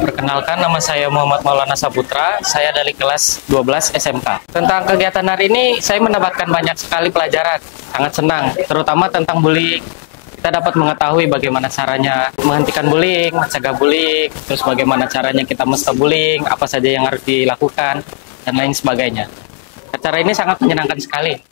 Perkenalkan, nama saya Muhammad Maulana Saputra, saya dari kelas 12 SMK. Tentang kegiatan hari ini, saya mendapatkan banyak sekali pelajaran, sangat senang, terutama tentang bullying. Kita dapat mengetahui bagaimana caranya menghentikan bullying, mencegah bullying, terus bagaimana caranya kita mesti bullying, apa saja yang harus dilakukan, dan lain sebagainya. Acara ini sangat menyenangkan sekali.